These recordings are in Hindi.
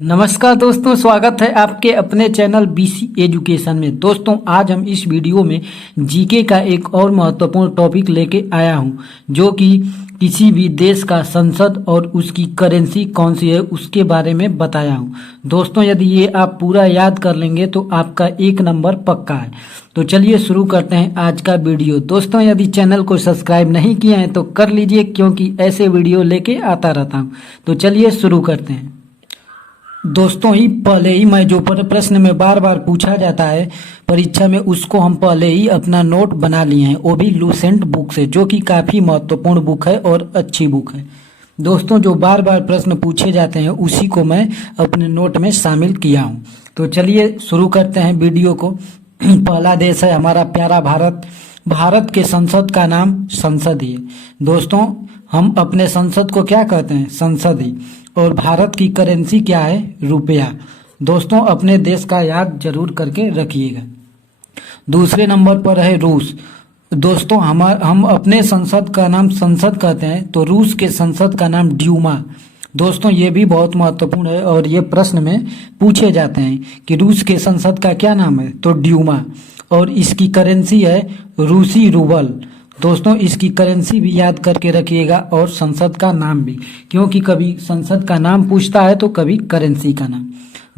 नमस्कार दोस्तों, स्वागत है आपके अपने चैनल बीसी एजुकेशन में। दोस्तों, आज हम इस वीडियो में जीके का एक और महत्वपूर्ण टॉपिक लेके आया हूं, जो कि किसी भी देश का संसद और उसकी करेंसी कौन सी है उसके बारे में बताया हूं। दोस्तों, यदि ये आप पूरा याद कर लेंगे तो आपका 1 नंबर पक्का है। तो चलिए शुरू करते हैं आज का वीडियो। दोस्तों, यदि चैनल को सब्सक्राइब नहीं किया है तो कर लीजिए, क्योंकि ऐसे वीडियो लेके आता रहता हूँ। तो चलिए शुरू करते हैं। दोस्तों, पहले ही मैं जो प्रश्न में बार बार पूछा जाता है परीक्षा में, उसको हम पहले ही अपना नोट बना लिए हैं, वो भी लूसेंट बुक से, जो कि काफ़ी महत्वपूर्ण बुक है और अच्छी बुक है। दोस्तों, जो बार बार प्रश्न पूछे जाते हैं उसी को मैं अपने नोट में शामिल किया हूँ। तो चलिए शुरू करते हैं वीडियो को। पहला देश है हमारा प्यारा भारत। भारत के संसद का नाम संसद ही है। दोस्तों, हम अपने संसद को क्या कहते हैं? संसद ही। और भारत की करेंसी क्या है? रुपया। दोस्तों, अपने देश का याद जरूर करके रखिएगा। दूसरे नंबर पर है रूस। दोस्तों, हम अपने संसद का नाम संसद कहते हैं, तो रूस के संसद का नाम ड्यूमा। दोस्तों, ये भी बहुत महत्वपूर्ण है और ये प्रश्न में पूछे जाते हैं कि रूस के संसद का क्या नाम है, तो ड्यूमा। और इसकी करेंसी है रूसी रूबल। दोस्तों, इसकी करेंसी भी याद करके रखिएगा और संसद का नाम भी, क्योंकि कभी संसद का नाम पूछता है तो कभी करेंसी का नाम।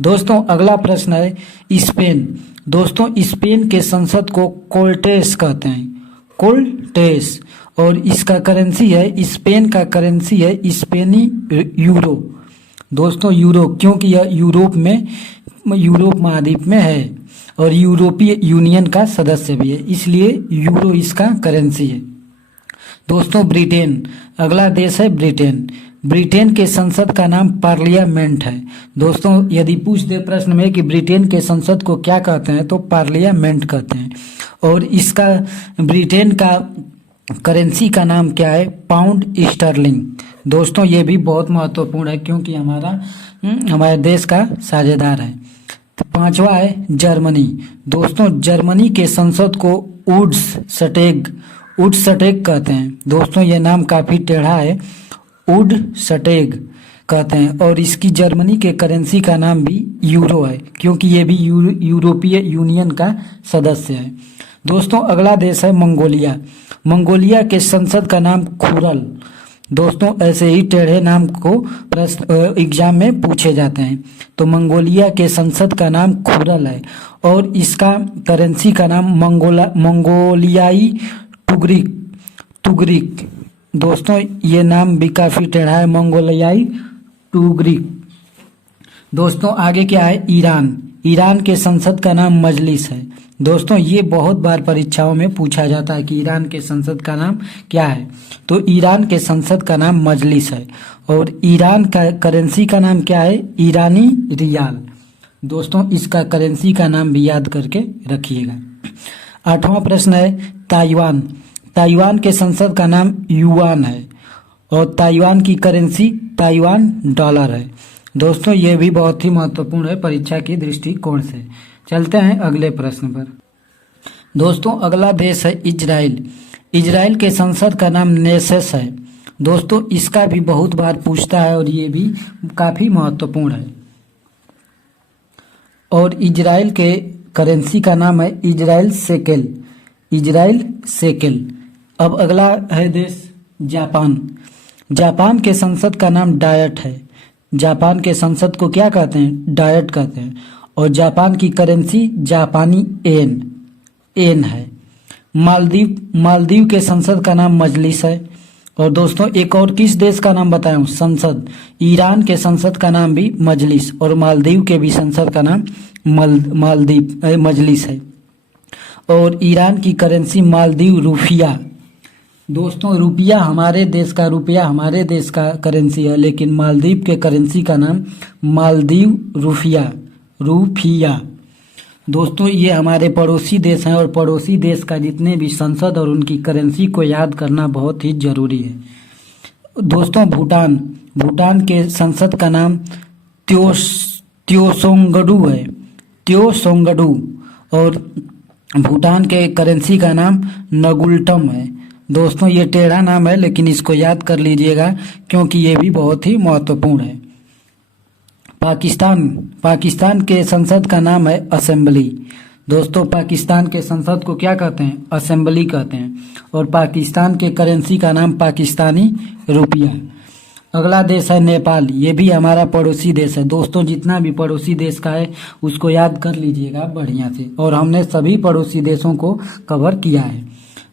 दोस्तों, अगला प्रश्न है स्पेन। दोस्तों, स्पेन के संसद को कोल्टेस कहते हैं, कोल्टेस। और इसका करेंसी है, स्पेन का करेंसी है स्पेनी यूरो। दोस्तों, यूरो, क्योंकि यह यूरोप महाद्वीप में है और यूरोपीय यूनियन का सदस्य भी है, इसलिए यूरो इसका करेंसी है। दोस्तों, ब्रिटेन। अगला देश है ब्रिटेन। ब्रिटेन के संसद का नाम पार्लियामेंट है। दोस्तों, यदि पूछ दे प्रश्न में कि ब्रिटेन के संसद को क्या कहते हैं, तो पार्लियामेंट कहते हैं। और इसका ब्रिटेन का करेंसी का नाम क्या है? Pound sterling. दोस्तों, ये भी बहुत महत्वपूर्ण है, क्योंकि हमारे देश का साझेदार है। तो पांचवा है जर्मनी। दोस्तों, जर्मनी के संसद को वुड्सटेग कहते हैं। दोस्तों, ये नाम काफी टेढ़ा है, वुड्सटेग कहते हैं। और इसकी जर्मनी के करेंसी का नाम भी यूरो है, क्योंकि ये भी यूरोपीय यूनियन का सदस्य है। दोस्तों, अगला देश है मंगोलिया। मंगोलिया के संसद का नाम खुरल। दोस्तों, ऐसे ही टेढ़े नाम को एग्जाम में पूछे जाते हैं। तो मंगोलिया के संसद का नाम खुरल है और इसका करेंसी का नाम मंगोलियाई टुगरिक। दोस्तों, ये नाम भी काफी टेढ़ा है, मंगोलियाई टुगरिक। दोस्तों, आगे क्या है? ईरान। ईरान के संसद का नाम मजलिस है। दोस्तों, ये बहुत बार परीक्षाओं में पूछा जाता है कि ईरान के संसद का नाम क्या है, तो ईरान के संसद का नाम मजलिस है। और ईरान का करेंसी का नाम क्या है? ईरानी रियाल। दोस्तों, इसका करेंसी का नाम भी याद करके रखिएगा। आठवां प्रश्न है ताइवान। ताइवान के संसद का नाम युआन है और ताइवान की करेंसी ताइवान डॉलर है। दोस्तों, ये भी बहुत ही महत्वपूर्ण है परीक्षा की दृष्टिकोण से। चलते हैं अगले प्रश्न पर। दोस्तों, अगला देश है इजराइल। इजराइल के संसद का नाम नेसेस है। दोस्तों, इसका भी बहुत बार पूछता है और ये भी काफी महत्वपूर्ण है। और इजराइल के करेंसी का नाम है इजराइल शेकेल। Israel shekel. अब अगला है देश जापान। जापान के संसद का नाम डायट है। जापान के संसद को क्या कहते हैं? डायट कहते हैं। और जापान की करेंसी जापानी एन है। मालदीव के संसद का नाम मजलिस है। और दोस्तों, एक और किस देश का नाम बताया हूँ? संसद। ईरान के संसद का नाम भी मजलिस और मालदीव के भी संसद का नाम मजलिस है। और ईरान की करेंसी मालदीव रुपया। दोस्तों, रुपया हमारे देश का करेंसी है, लेकिन मालदीव के करेंसी का नाम मालदीव रुपया। दोस्तों, ये हमारे पड़ोसी देश हैं और पड़ोसी देश का जितने भी संसद और उनकी करेंसी को याद करना बहुत ही जरूरी है। दोस्तों, भूटान के संसद का नाम त्योसोंगडू है, त्योसोंगडू। और भूटान के करेंसी का नाम नगुल्टम है। दोस्तों, ये टेढ़ा नाम है, लेकिन इसको याद कर लीजिएगा, क्योंकि ये भी बहुत ही महत्वपूर्ण है। पाकिस्तान के संसद का नाम है असेंबली। दोस्तों, पाकिस्तान के संसद को क्या कहते हैं? असेंबली कहते हैं। और पाकिस्तान के करेंसी का नाम पाकिस्तानी रुपया है। अगला देश है नेपाल। ये भी हमारा पड़ोसी देश है। दोस्तों, जितना भी पड़ोसी देश का है उसको याद कर लीजिएगा बढ़िया से, और हमने सभी पड़ोसी देशों को कवर किया है।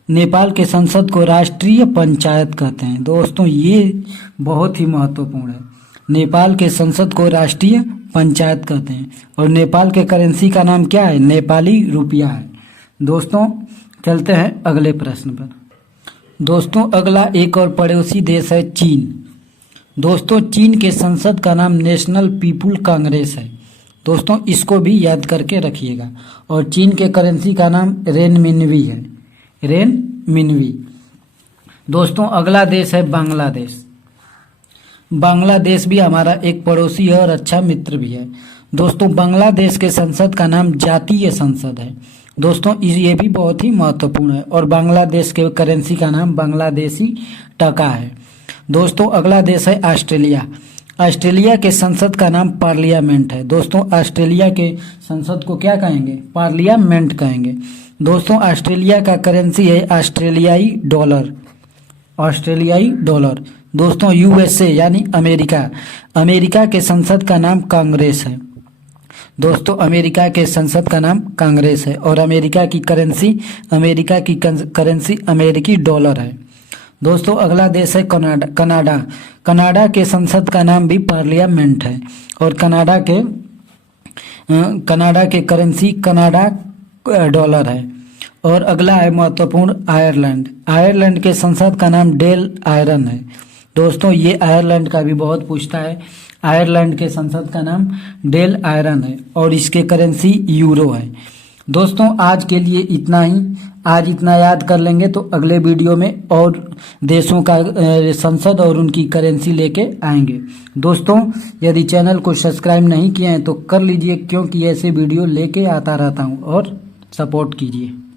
नेपाल के संसद को राष्ट्रीय पंचायत कहते हैं। दोस्तों, ये बहुत ही महत्वपूर्ण है। नेपाल के संसद को राष्ट्रीय पंचायत कहते हैं। और नेपाल के करेंसी का नाम क्या है? नेपाली रुपया है। दोस्तों, चलते हैं अगले प्रश्न पर। दोस्तों, अगला एक और पड़ोसी देश है चीन। दोस्तों, चीन के संसद का नाम नेशनल पीपुल कांग्रेस है। दोस्तों, इसको भी याद करके रखिएगा। और चीन के करेंसी का नाम रेनमिनवी है, रेनमिनवी। दोस्तों, अगला देश है बांग्लादेश। बांग्लादेश भी हमारा एक पड़ोसी है और अच्छा मित्र भी है। दोस्तों, बांग्लादेश के संसद का नाम जातीय संसद है। दोस्तों, ये भी बहुत ही महत्वपूर्ण है। और बांग्लादेश के करेंसी का नाम बांग्लादेशी टका है। दोस्तों, अगला देश है ऑस्ट्रेलिया। ऑस्ट्रेलिया के संसद का नाम पार्लियामेंट है। दोस्तों, ऑस्ट्रेलिया के संसद को क्या कहेंगे? पार्लियामेंट कहेंगे। दोस्तों, ऑस्ट्रेलिया का करेंसी है ऑस्ट्रेलियाई डॉलर, ऑस्ट्रेलियाई डॉलर। दोस्तों, यूएसए यानी अमेरिका के संसद का नाम कांग्रेस है। दोस्तों, अमेरिका के संसद का नाम कांग्रेस है। और अमेरिका की करेंसी अमेरिकी डॉलर है। दोस्तों, अगला देश है कनाडा के संसद का नाम भी पार्लियामेंट है। और कनाडा के करेंसी कनाडा डॉलर है। और अगला है महत्वपूर्ण आयरलैंड के संसद का नाम डेल आयरन है। दोस्तों, ये आयरलैंड का भी बहुत पूछता है। आयरलैंड के संसद का नाम डेल आयरन है। और इसके करेंसी यूरो है। दोस्तों, आज के लिए इतना ही। आज इतना याद कर लेंगे तो अगले वीडियो में और देशों का संसद और उनकी करेंसी लेके आएंगे। दोस्तों, यदि चैनल को सब्सक्राइब नहीं किए हैं तो कर लीजिए, क्योंकि ऐसे वीडियो लेके आता रहता हूँ, और सपोर्ट कीजिए।